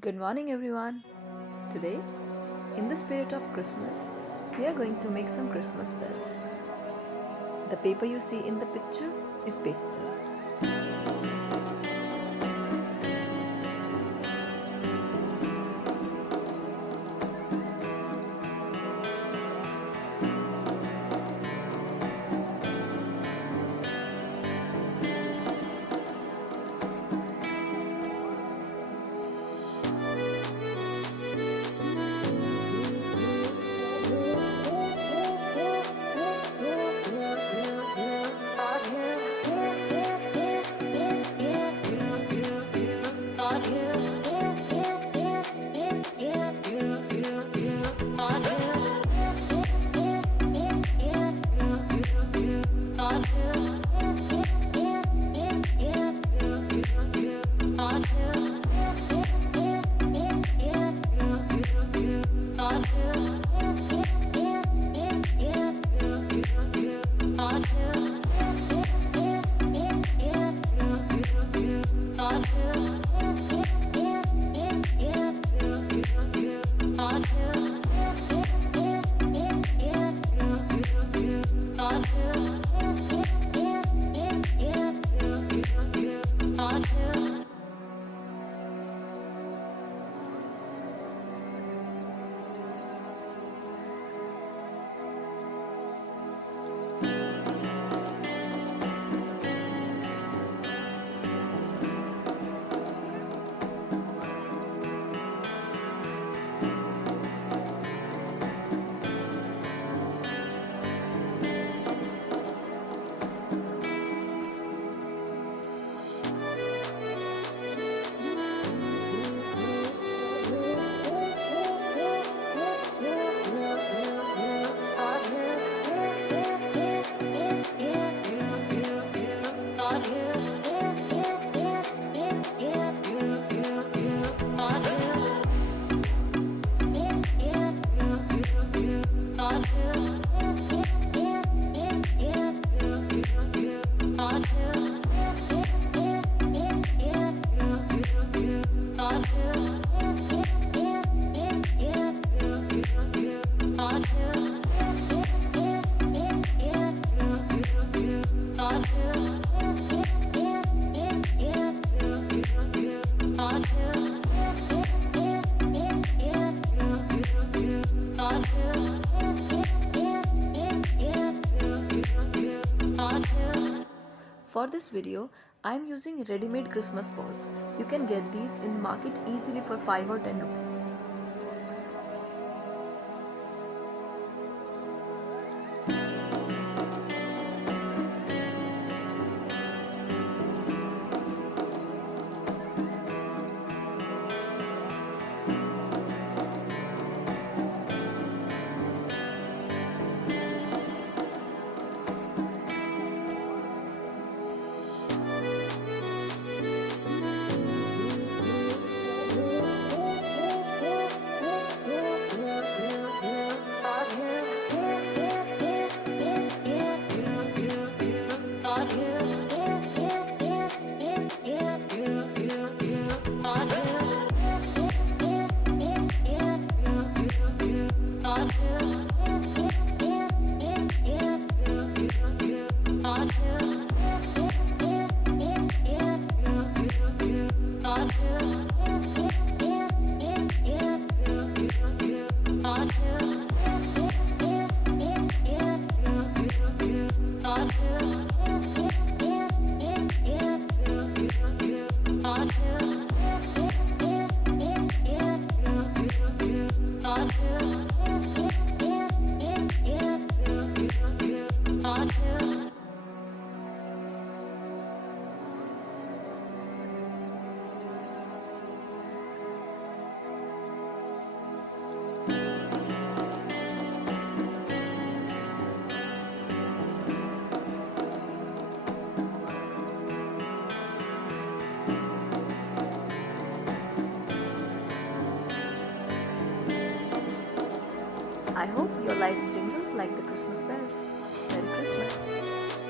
Good morning, everyone. Today, in the spirit of Christmas, we are going to make some Christmas bells. The paper you see in the picture is pastel. For this video, I am using ready-made Christmas balls. You can get these in the market easily for 5 or 10 rupees. I hope your life jingles like the Christmas bells.